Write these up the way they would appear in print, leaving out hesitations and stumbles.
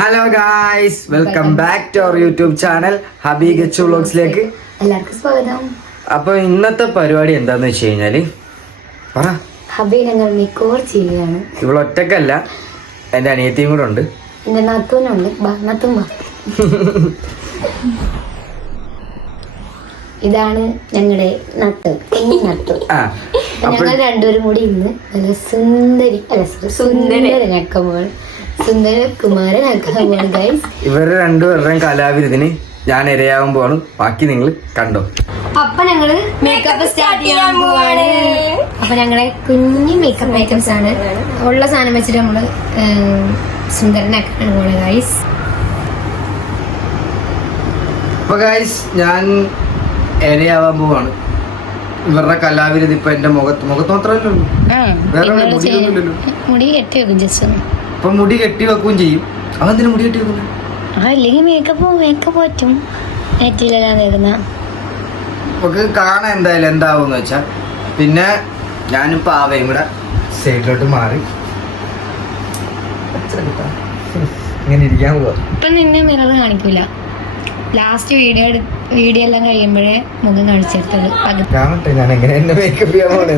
Hello guys, welcome back to our YouTube channel hubby Gachu വ്ലോഗ്സിലേക്ക് എല്ലാവർക്കും സ്വാഗതം. അപ്പൊ ഇന്നത്തെ പരിപാടി എന്താന്ന് വെച്ച് കഴിഞ്ഞാല് പറ. ഹബി ഞങ്ങൾ മേക്കോവർ ചെയ്യുകയാണ്. ഇവളൊറ്റക്കല്ല, എന്റെ അനിയത്തിയും കൂടെ ഉണ്ട്, എന്റെ നാത്തൂനുണ്ട്. നാത്തൂൻ വാ. ഇതാണ് ഞങ്ങളുടെ നട്ട്, നട്ട്. ഞങ്ങൾ രണ്ടുപേരും കൂടി ഇന്ന് നല്ല സുന്ദരകുമാരനാക്കാൻ ഗൈസ്. ഇവരുടെ രണ്ടുപേരുടെയും കലാവിരുദിന് ഞാൻ ഇരയാവാൻ പോവാണ്. ബാക്കി നിങ്ങൾ കണ്ടോ. അപ്പൊ ഞങ്ങള് മേക്കപ്പ് സ്റ്റാർട്ട് ചെയ്യാൻ പോവാണ്. അപ്പൊ ഞങ്ങളെ കുഞ്ഞു മേക്കപ്പ് ഐറ്റംസ് ആണ്. ഉള്ള സാധനം വെച്ചിട്ട് നമ്മള് സുന്ദരനാക്കാൻ പോവാണ് ഗൈസ്. അപ്പൊ ഗൈസ്, ഞാൻ ഇരയാവാൻ പോവാണ്. ഇവരുടെ കലാവിരുത് ഇപ്പൊ എന്റെ മുഖത്ത് മാത്രമല്ലോ, വേറെ മുടിയൊന്നുമില്ലല്ലോ. മുടി കെട്ടി വെക്കും ജസ്റ്റ്. ഇപ്പൊ മുടി കെട്ടി വെക്കുകയും ചെയ്യും. അതെന്തിനു മുടി കെട്ടി വെക്കുന്നു? അല്ലെങ്കിൽ മേക്കപ്പ് പറ്റും. നമുക്ക് കാണാൻ എന്തായാലും എന്താവും വെച്ചാ. പിന്നെ ഞാനും പാവയും കൂടെ സൈഡിലോട്ട് മാറി ഇങ്ങനെ ഇരിക്കാൻ പോവാ. ഇപ്പൊ നിന്നെ മിറർ കാണിക്കൂല. ലാസ്റ്റ് വീഡിയോ എല്ലാം കഴിയുമ്പോഴേ മുഖം കാണിച്ചെടുത്തത്. കാണട്ടെ ഞാൻ എങ്ങനെ എന്നെ മേക്കപ്പ് ചെയ്യാൻ പോണേ.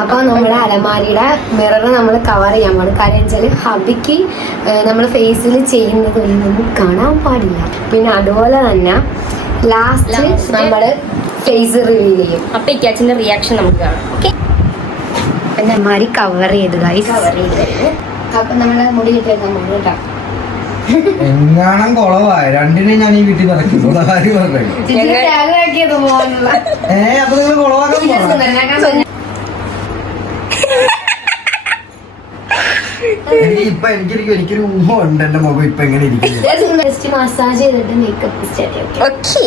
അപ്പൊ നമ്മുടെ അലമാരിയുടെ മിറർ നമ്മൾ കവർ ചെയ്യാൻ പാടും. കാര്യം വെച്ചാല് ഹബിക്ക് നമ്മൾ ഫേസിൽ ചെയ്യുന്നത് ഒന്നും കാണാൻ പാടില്ല. പിന്നെ അതുപോലെ തന്നെ ലാസ്റ്റ് നമ്മള് ഫേസ് റിവീൽ ചെയ്യും. അപ്പൊ ഇക്കാച്ചിന്റെ റിയാക്ഷൻ നമുക്ക് കാണാം. ഓക്കെ, പിന്നെ അലമാരി കവർ ചെയ്ത് അപ്പൊ നമ്മള് മുടി കിട്ടിയാൽ കേട്ടോ. എങ്ങാണം കുളവായ രണ്ടിനെ ഞാൻ ഈ വീട്ടിൽ നടക്കുന്നു. അപ്പൊ നിങ്ങൾ കുളവാക്കാൻ എനിക്കൊരു ഊഹ ഉണ്ട് എന്റെ മുഖം ഇപ്പൊ എങ്ങനെ ഇരിക്കുന്നു. മസാജ് ചെയ്തിട്ട് മേക്കപ്പ് സ്റ്റാർട്ട് ചെയ്യാം. ഓക്കെ,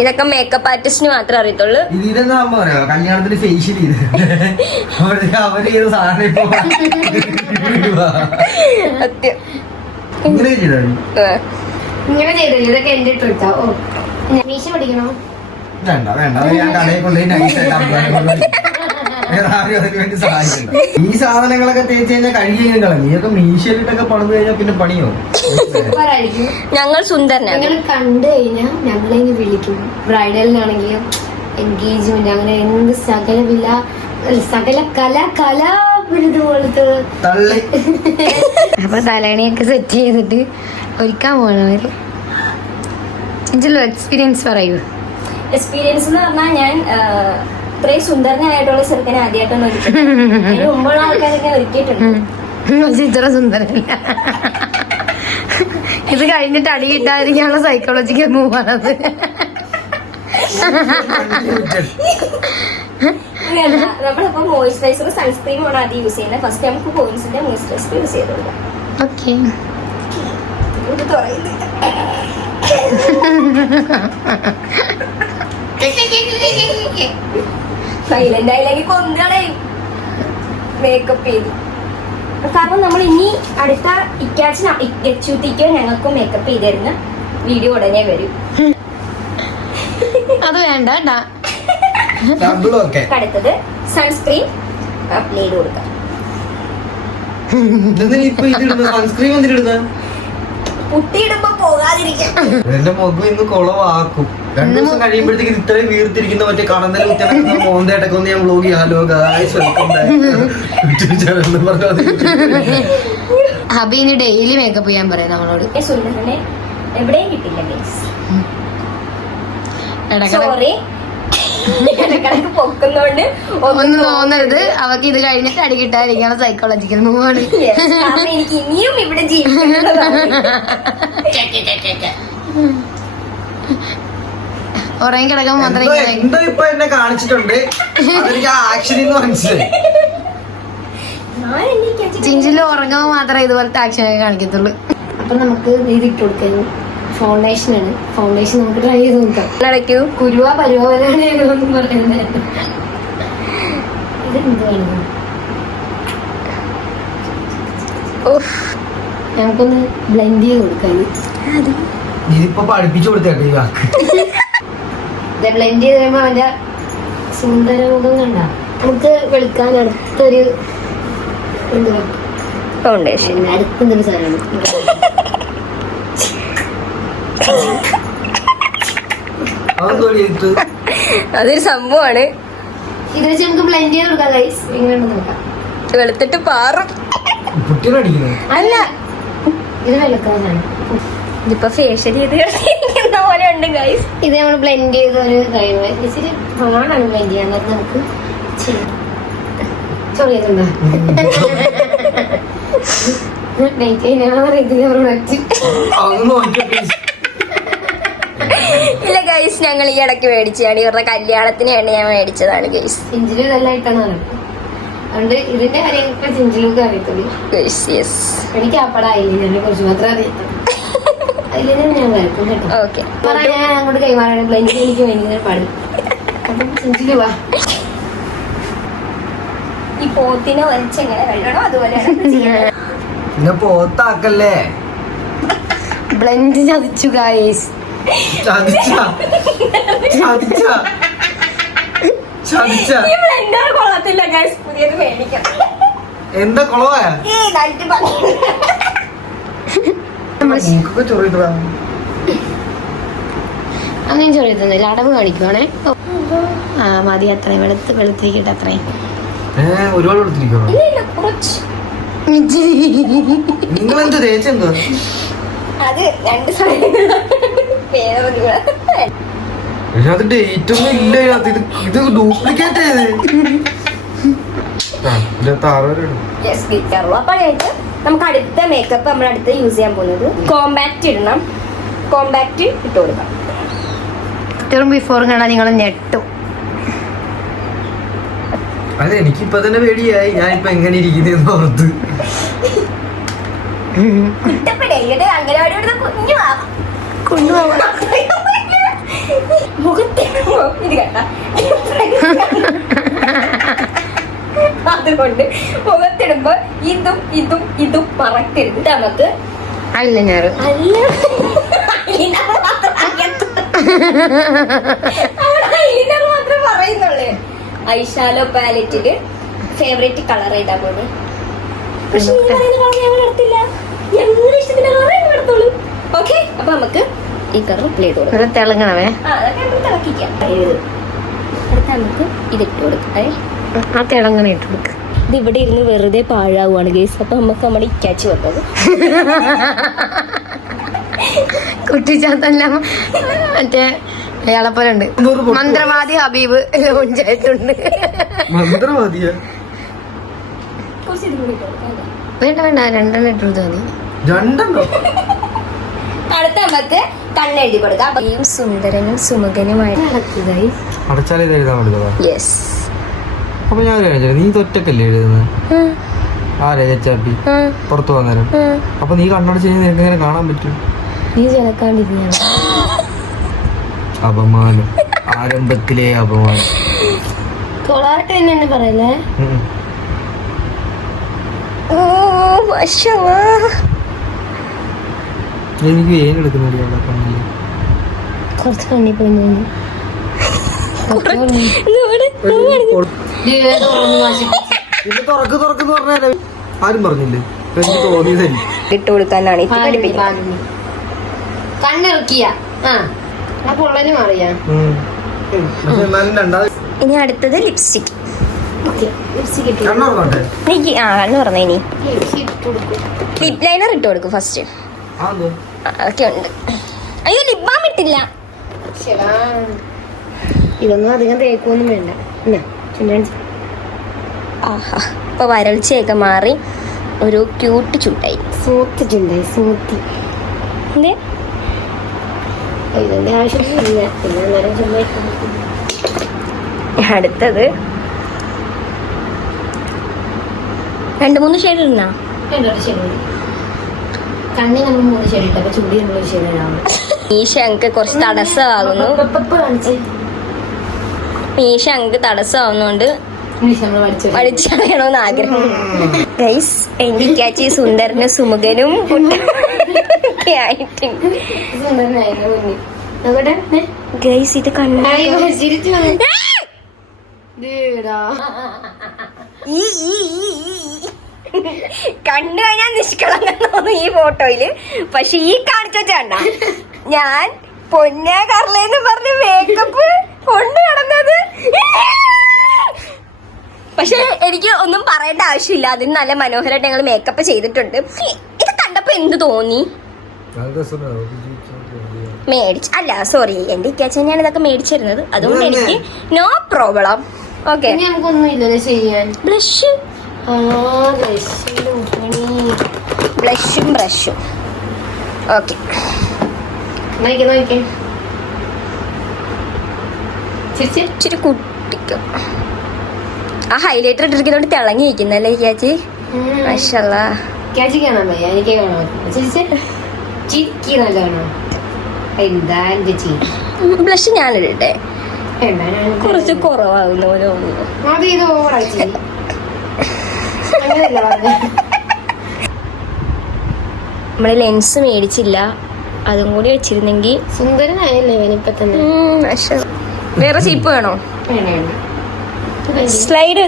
ഇതൊക്കെ മേക്കപ്പ് ആർട്ടിസ്റ്റിന് മാത്രമേ അറിയത്തുള്ളൂ. ഇതെന്താ പറയാ, കല്യാണത്തിന് ഫേഷ്യൽ ചെയ്ത് അവര് ചെയ്ത സാധനം ഇപ്പൊ ഇങ്ങനെ ചെയ്താ ഇങ്ങനെ ചെയ്തില്ല. ഇതൊക്കെ എന്റെ ട്രിക്കാ. ഓ, മീശ പഠിക്കണോ? വേണ്ട ഞാൻ കടയിൽ കൊണ്ടുപോയി നൈസായിട്ട് വേറെ ആരും അതിന് വേണ്ടി സഹായിക്കണ്ട. ഈ സാധനങ്ങളൊക്കെ തേച്ച് കഴിഞ്ഞാൽ കഴുകിയും കളഞ്ഞു. നീയൊക്കെ മീശയിലിട്ടൊക്കെ പണിത് കഴിഞ്ഞാൽ പിന്നെ പണിയോ. ഞങ്ങൾ സുന്ദരനാണ്. ഞങ്ങൾ കണ്ടു കഴിഞ്ഞാൽ ഞങ്ങളെ വിളിക്കും. ബ്രൈഡലിനാണെങ്കിലും എൻഗേജ്മെന്റ് അങ്ങനെ എന്ത് സകല കലാപുരതുപോലത്തെ. അപ്പൊ തലേണിയൊക്കെ സെറ്റ് ചെയ്തിട്ട് ഒരുക്കാൻ പോകണവര്. എക്സ്പീരിയൻസ് പറയൂ. എക്സ്പീരിയൻസ് എന്ന് പറഞ്ഞാൽ ഞാൻ ഇത്രയും സുന്ദരനായിട്ടുള്ള ചെറുക്കനെ ആദ്യമായിട്ടൊന്നും ഒരുക്കിയിട്ടുണ്ട്. മുമ്പുള്ള ആൾക്കാരൊക്കെ ഒരുക്കിയിട്ടുണ്ട്. ഇത്ര സുന്ദരല്ല. ഇത് കഴിഞ്ഞിട്ട് അടി കിട്ടാതിരിക്കാനുള്ള സൈക്കോളജിക്കൽ മൂവാണത്. നമ്മളിപ്പോ മോയിസ്ചറൈസർ സൺസ്ക്രീം ആണ് ആദ്യം യൂസ് ചെയ്യുന്നത്. ഫസ്റ്റ് നമുക്ക് പോയിന്റ്സിന്റെ മോയിസ്ചറൈസർ യൂസ് ചെയ്ത് കൊടുക്കാം. ഓക്കെ, സൈലന്റ് ആയില്ലെങ്കിൽ കൊണ്ടാണ് മേക്കപ്പ് ചെയ്ത്. കാരണം നമ്മൾ ഇനി അടുത്ത ഇക്കാച്ചിനോ ഞങ്ങൾക്കും മേക്കപ്പ് ചെയ്ത് തരുന്ന വീഡിയോ ഉടനെ വരും. അത് വേണ്ട. അടുത്തത് സൺസ്ക്രീൻ അപ്ലൈ ചെയ്ത് കൊടുക്കാം. കുട്ടിയിടുമ്പോ പോകാതിരിക്കാം. എന്റെ മുഖം ഇന്ന് കുളവാക്കും. 2 ദിവസം കഴിയുമ്പോഴത്തേക്ക് ഇത്രയും വീർത്തിരിക്കുന്ന മറ്റേ കടന്നൽ മോന്തേട്ടൊക്കെ ഒന്ന് ഞാൻ വ്ലോഗ് ചെയ്യാം. ഹലോ ഗായ്സ്, വെൽക്കം ഹബി ഇനി ഡെയിലി മേക്കപ്പ് ചെയ്യാൻ പറയാം നമ്മളോട്. സുന്ദരനെ എവിടെയും കിട്ടില്ല. സോറി, ഇടക്കിടക്ക് പൊക്കുന്നോണ്ട് ഒന്നും തോന്നരുത്. അവക്ക് ഇത് കഴിഞ്ഞിട്ട് അടി കിട്ടാതിരിക്കാനുള്ള സൈക്കോളജിക്കൽ മൂവാണ്. എനിക്ക് ഇനിയും ഇവിടെ ജീവിക്കുന്നതാണ്. ഉറങ്ങി കിടക്കാൻ മാത്രമേ എന്തോ ഇപ്പൊ എന്നെ കാണിച്ചിട്ടുണ്ട്. ചിഞ്ചില് ഉറങ്ങുമ്പോൾ മാത്രമേ ഇതുപോലത്തെ ആക്ഷൻ ഒക്കെ കാണിക്കത്തുള്ളൂ. അപ്പൊ നമുക്ക് ഇതിട്ട് കൊടുക്കാൻ ഫൗണ്ടേഷൻ ആണ്. ഫൗണ്ടേഷൻ നമുക്ക് ട്രൈ ചെയ്ത് നോക്കാം. നടക്കൂ. കുരുവ പരുവനാണ് പറയുന്നത്. ഇതെന്തുവാണ്? നമുക്കൊന്ന് ബ്ലെൻഡ് ചെയ്ത് കൊടുക്കാൻ. ഇതിപ്പോ പഠിപ്പിച്ചു കൊടുത്തേട്ടോ ഈ വാക്ക്. ബ്ലെൻഡ് ചെയ്ത് കഴിയുമ്പോ അവന്റെ സുന്ദരമുഖം കണ്ട നമുക്ക് വെളുക്കാൻ അടുത്തൊരു എന്തുവാ ഫൗണ്ടേഷൻ. അടുത്തൊരു സാധനമാണ് അതൊരു സംഭവമാണ്. ഇത് വെച്ച് നമുക്ക് ബ്ലെൻഡ് ചെയ്ത് കൊടുക്കാം ഗൈസ്. എങ്ങനെയുണ്ടെന്ന് നോക്കാം. വെളുത്തിട്ട് പാറും. അല്ല ഇത് വെളുക്കാനാണ്. ഇതിപ്പോ ഫേഷ്യൽ ചെയ്ത് കളിക്കുന്ന പോലെ ഉണ്ട് ഗൈസ്. ഇത് നമ്മൾ ബ്ലെൻഡ് ചെയ്ത ഒരു കഴിവ്. ഇച്ചിരി പാടാണ് ബ്ലെൻഡ് ചെയ്യാൻ. അത് നമുക്ക് ചെയ്യാം. ചൊറിയുന്നുണ്ടോ? ഇല്ല ഗൈസ്, ഞങ്ങൾ ഈ ഇടയ്ക്ക് മേടിച്ചതാണ്. ഇവരുടെ കല്യാണത്തിന് വേണ്ടി ഞാൻ മേടിച്ചതാണ് ഗൈസ്. ചിഞ്ചിലും ഇതെല്ലാം ഇട്ടാണ് പറയുന്നത്. അതുകൊണ്ട് ഇതിന്റെ കാര്യങ്ങളൊക്കെ ചിഞ്ചിലൊക്കെ അറിയത്തുള്ളൂ. എനിക്ക് അപ്പട അയിലിനെ കുറിച്ച് മാത്രമേ അറിയത്തുള്ളൂ. അയിലിനെ ഞാൻ വരക്കും കേട്ടോ. ഓക്കെ, ഞാൻ അങ്ങോട്ട് കൈമാറണം. ബ്ലെൻഡ് എനിക്ക് ഭയങ്കര പാടും. അപ്പം ചിഞ്ചില് വാ. ഈ പോത്തിനെ വലിച്ചെങ്ങനെ കഴിയണോ അതുപോലെയാണ്. പിന്നെ പോത്താക്കല്ലേ. ബ്ലെൻഡ് ചതിച്ചു ഗൈസ്. കൊള്ളത്തില്ല ഗൈസ്, പുതിയത് മേടിക്കണം. എന്താ കൊളവായ അങ്ങനെ ചൊറിയത്തൊന്നുമില്ല. അടവ് കാണിക്കുവാണേ. ആ മതി, അത്രയും വെളുത്തിരിക്കട്ടെ. അത്രയും ഒരുപാട് കൊടുത്തിരിക്കോ? നിങ്ങൾ എന്ത് തേച്ചെന്തോ? അത് രണ്ട് സാധനങ്ങൾ അത് ഡേറ്റ് ഒന്നും ഇല്ല. ഇത് ഡ്യൂപ്ലിക്കേറ്റ് അപ്പോഴായിട്ട് നമുക്ക് അടുത്ത മേക്കപ്പ് നമ്മൾ അടുത്ത് യൂസ് ചെയ്യാൻ പോകുന്നത് കോമ്പാക്ട് ഇടണം. കോമ്പാക്ട് ഇട്ട് കൊടുക്കാം. ബിഫോർ കാണാൻ നിങ്ങൾ ഞെട്ടും. അതെ, എനിക്കിപ്പൊ തന്നെ പേടിയായി. ഞാനിപ്പോ എങ്ങനെ ഇരിക്കുന്നേന്ന് ഓർത്ത്. കുട്ടപ്പിടയുടെ അംഗനവാടിയുടെ കുഞ്ഞു മുഖത്തിടുമ്പോ ഇത് കേട്ട അതുകൊണ്ട് മുഖത്തിടുമ്പോ ഇതും ഇതും ഇതും മറക്കരുത്. നമുക്ക് അല്ല ഞാറ് മാത്രമേ പറയുന്നുള്ളൂ. ഐഷാലോ പാലറ്റില് ഫേവറേറ്റ് കളർ ഇടാൻ പോകുന്നത്. പക്ഷെ ഈ പറയുന്ന കളർ ഞങ്ങൾ എടുത്തില്ല. ഞങ്ങളുടെ ഇഷ്ടത്തിന്റെ കളർ ഞങ്ങൾ എടുത്തോളൂ. ഓക്കെ, അപ്പൊ നമുക്ക് ഈ കളർ പ്ലേ ചെയ്ത് കൊടുക്കാം. തിളങ്ങണവേ. അതൊക്കെ നമുക്ക് തിളക്കിക്കാം. അടുത്ത നമുക്ക് ഇതിട്ട് കൊടുക്കാം. ആ തിളങ്ങണ ഇട്ട് കൊടുക്കുക. ഇത് ഇവിടെ ഇരുന്ന് വെറുതെ പാഴാവുകയാണ് ഗേസ്. അപ്പൊ നമുക്ക് നമ്മുടെ ഇക്കാച്ചി വന്നത് കുട്ടിച്ചാത്തല്ല മറ്റേ അയാളെ പോലെ ഉണ്ട്. മന്ത്രവാദി ഹബീബ് ലോഞ്ചായിട്ടുണ്ട്. കുറച്ച് ഇത് കൂടി ഇട്ട് കൊടുക്കാം. വേണ്ട വേണ്ട, രണ്ടെണ്ണം ഇട്ട് കൊടുത്താൽ മതി. അടുത്ത നമുക്ക് കണ്ണെഴുതി കൊടുക്കാം. സുന്ദരനും സുമുഖനുമായിട്ട് അടച്ചാലേ എഴുതാൻ പറ്റുക. യെസ്. അപ്പൊ ഞാൻ നീ തൊറ്റക്കല്ലേ എഴുതുന്നത്? ആരെ ചേച്ചാപ്പി പുറത്തു വന്നേരം. അപ്പൊ നീ കണ്ണടച്ച് നിനക്ക് എങ്ങനെ കാണാൻ പറ്റും? നീ ചെനക്കാണ്ടിരുന്ന അപമാനം, ആരംഭത്തിലെ അപമാനം. കൊളാട്ട് തന്നെ പറയല്ലേ. എനിക്ക് വേഗം എടുക്കുന്നില്ല അവിടെ കണ്ണില്. കുറച്ച് കണ്ണി പോയി തുറക്ക് പറഞ്ഞാലേ ആരും പറഞ്ഞില്ലേ? എനിക്ക് തോന്നിയതല്ലേ ഇട്ട് കൊടുക്കാനാണ് കണ്ണിറക്കിയ. ആ പൊള്ളന് മാറിയാ. ഇനി അടുത്തത് ലിപ്സ്റ്റിക്. കണ്ണു പറഞ്ഞ ഇനി ലിപ് ലൈനർ ഇട്ട് കൊടുക്കും ഫസ്റ്റ്. അതൊക്കെ ഉണ്ട്. അയ്യോ, ലിപ് ബാം ഇട്ടില്ല. ഇതൊന്നും അധികം തേക്കൊന്നും വേണ്ട. ആഹാ, ഇപ്പൊ വരൾച്ചയൊക്കെ മാറി ഒരു ക്യൂട്ട് ചുണ്ടായി. സ്മൂത്ത് ചുണ്ടായി. സ്മൂത്തി എന്തേ ഇതിന്റെ ആവശ്യമില്ല. അടുത്തത് 2-3 ഷെയ്ഡ് ഇടുന്ന കണ്ണി നമ്മൾ 3 ഷെയ്ഡ് ഇട്ടപ്പോ ചുണ്ടി നമ്മൾ ഷെയ്ഡാണ്. മീശ ഞങ്ങൾക്ക് കുറച്ച് തടസ്സമാകുന്നു. മീശ ഞങ്ങൾക്ക് തടസ്സമാകുന്നോണ്ട് പഠിച്ചറിയണമെന്ന് ആഗ്രഹം. ഗൈസ്, എന്റെ കാച്ചി സുന്ദരനും സുമുഖനും ഗൈസ് ഇത് കണ്ണായി കണ്ടു കഴിഞ്ഞാൽ നിഷ്കളങ്കം തോന്നും ഈ ഫോട്ടോയില്. പക്ഷെ ഈ കാണിച്ച കണ്ട ഞാൻ പൊന്നാ കറലേന്ന് പറഞ്ഞ് മേക്കപ്പ് കൊണ്ട് നടന്നത്. പക്ഷെ എനിക്ക് ഒന്നും പറയേണ്ട ആവശ്യമില്ല, അതിന് നല്ല മനോഹരമായിട്ട് ഞങ്ങൾ മേക്കപ്പ് ചെയ്തിട്ടുണ്ട്. ഇത് കണ്ടപ്പോ എന്ത് തോന്നി? അല്ല സോറി, എന്റെ ഇക്കാച്ച തന്നെയാണ് ഇതൊക്കെ മേടിച്ചിരുന്നത്, അതുകൊണ്ട് എനിക്ക് നോ പ്രോബ്ലം. ഓക്കെ, നമുക്കൊന്നും ഇല്ലല്ലോ ചെയ്യാൻ. ബ്ലഷും ബ്രഷും. ഓക്കെ, ഇച്ചിരി കുട്ടിക്കും ആ ഹൈലൈറ്റർ ഇട്ടിരിക്കുന്നോണ്ട് തിളങ്ങി ഇരിക്കുന്നല്ലേ ചേച്ചി? മാഷല്ലാ. ചേച്ചി കാണാൻ വയ്യ, എനിക്ക് കാണാൻ ചിരിക്കി നല്ല കാണാം. എന്താ എന്റെ ചിരി? ബ്ലഷ് ഞാനിടട്ടെ? കുറച്ച് കുറവാകുന്ന പോലെ അത് ഇത് ഓവറായി. അങ്ങനെയല്ല പറഞ്ഞ. നമ്മള് ലെൻസ് മേടിച്ചില്ല, അതും കൂടി വെച്ചിരുന്നെങ്കിൽ സുന്ദരനായല്ലേ ഇവനിപ്പൊ തന്നെ. വേറെ ചീപ്പ് വേണോ? സ്ലൈഡ്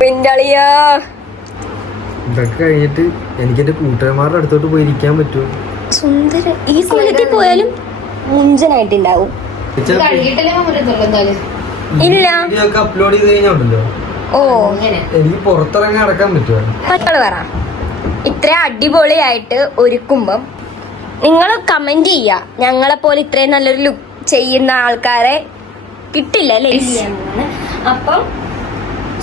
പിന്തളിയാ. ഇതൊക്കെ കഴിഞ്ഞിട്ട് എനിക്ക് എന്റെ കൂട്ടുകാരന്മാരുടെ അടുത്തോട്ട് പോയി ഇരിക്കാൻ പറ്റുമോ? സുന്ദരൻ ഈ കൊല്ലത്തിൽ പോയാലും മുഞ്ചനായിട്ടുണ്ടാവും. ഇല്ല, അപ്ലോഡ് ചെയ്ത് കഴിഞ്ഞാണ്ടല്ലോ ഓ എനിക്ക് പുറത്തിറങ്ങാൻ നടക്കാൻ പറ്റുമോ? മക്കള് പറ, ഇത്ര അടിപൊളിയായിട്ട് ഒരുക്കുമ്പം നിങ്ങൾ കമന്റ് ചെയ്യാ, ഞങ്ങളെ പോലെ ഇത്രയും നല്ലൊരു ലുക്ക് ചെയ്യുന്ന ആൾക്കാരെ കിട്ടില്ല അല്ലേ? അപ്പം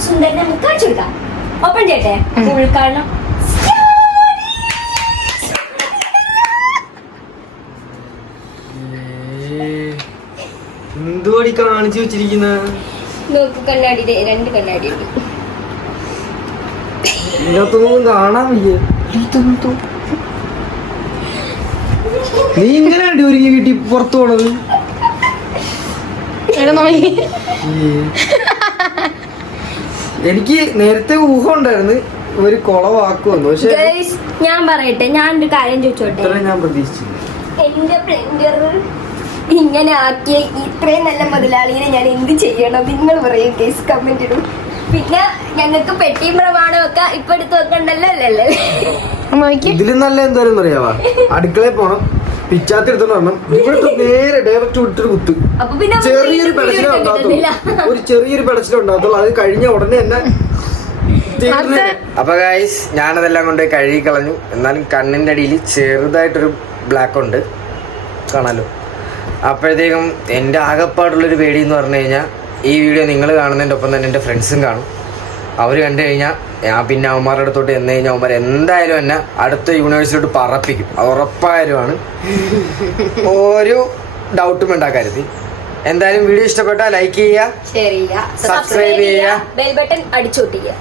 സുന്ദരനെ നമുക്ക് കാണിച്ചു കൊടുക്കാം. ഓപ്പൺ ചെയ്യട്ടെ? ഉൾക്കാരണം എന്തുവാടി കാണിച്ചു വെച്ചിരിക്കുന്ന? നോക്ക്, കണ്ണാടി, രണ്ട് കണ്ണാടി ഉണ്ട്. ഇതിനകത്തൊന്നും കാണാൻ വയ്യ. നീ ഇങ്ങനെ ഒരുങ്ങി കിട്ടി പുറത്തു പോണത്? എനിക്ക് നേരത്തെ ഊഹം ഉണ്ടായിരുന്നു ഒരു കുളവാക്കുമെന്ന്, പക്ഷെ ഞാൻ പറയട്ടെ, ഞാൻ ഒരു കാര്യം ചോദിച്ചോട്ടെ? ഞാൻ പ്രതീക്ഷിച്ചു. എന്റെ ബ്ലെൻഡർ ഇങ്ങനെ ആക്കിയ ഇത്രയും നല്ല മുതലാളിയെ ഞാൻ എന്ത് ചെയ്യണം? നിങ്ങൾ പറയും, കേസ് കമന്റ് ഇടും. പിന്നെ ഞങ്ങൾക്ക് പെട്ടിയും പ്രമാണവും ഒക്കെ ഇപ്പൊ എടുത്ത് വെക്കണ്ടല്ലോ അല്ലല്ലേ? ഇതിലും നല്ല എന്തായാലും അറിയാവാ, അടുക്കളയിൽ പോണം, പിച്ചാത്തി എടുത്തോണ്ട് വരണം, ഇവിടെ നേരെ ഡയറക്റ്റ് വിട്ടൊരു കുത്ത്. ചെറിയൊരു പെടച്ചിലുണ്ടാകത്തുള്ളൂ, അത് കഴിഞ്ഞ ഉടനെ തന്നെ. അപ്പൊ ഗൈസ്, ഞാനതെല്ലാം കൊണ്ട് കഴുകി കളഞ്ഞു. എന്നാലും കണ്ണിന്റെ അടിയിൽ ചെറുതായിട്ടൊരു ബ്ലാക്ക് ഉണ്ട്, കാണാലോ. അപ്പോഴത്തേക്കും എൻ്റെ ആകെപ്പാടുള്ളൊരു പേടി എന്ന് പറഞ്ഞു കഴിഞ്ഞാൽ, ഈ വീഡിയോ നിങ്ങൾ കാണുന്നതിൻ്റെ ഒപ്പം തന്നെ എൻ്റെ ഫ്രണ്ട്സും കാണും. അവർ കണ്ടു കഴിഞ്ഞാൽ ഞാൻ പിന്നെ അവന്മാരുടെ അടുത്തോട്ട് എന്ന് കഴിഞ്ഞാൽ അവന്മാർ എന്തായാലും എന്നെ അടുത്ത യൂണിവേഴ്സിലോട്ട് പറപ്പിക്കും, അത് ഉറപ്പായതുമാണ്. ഒരു ഡൗട്ടും ഉണ്ടാക്കരുത്. എന്തായാലും വീഡിയോ ഇഷ്ടപ്പെട്ടാൽ ലൈക്ക് ചെയ്യുക, ഷെയർ ചെയ്യുക, സബ്സ്ക്രൈബ് ചെയ്യുക, ബെൽ ബട്ടൺ അടിച്ചോട്ടിക്കുക.